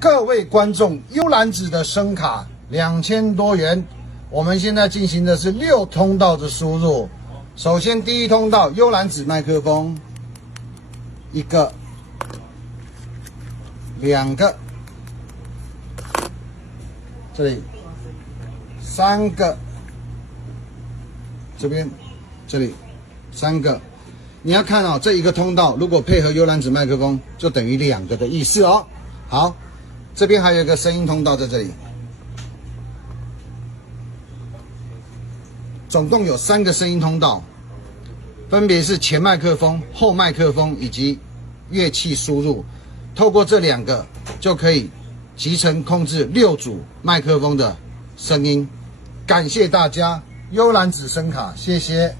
各位观众，幽兰子的声卡2000多元，我们现在进行的是6通道的输入。首先第一通道幽兰子麦克风，一个、两个，这里3个，这边这里3个。你要看哦，这一个通道如果配合幽兰子麦克风，就等于2个的意思哦。好，这边还有一个声音通道在这里，总共有3个声音通道，分别是前麦克风、后麦克风以及乐器输入。透过这2个就可以集成控制6组麦克风的声音。感谢大家，幽兰子声卡，谢谢。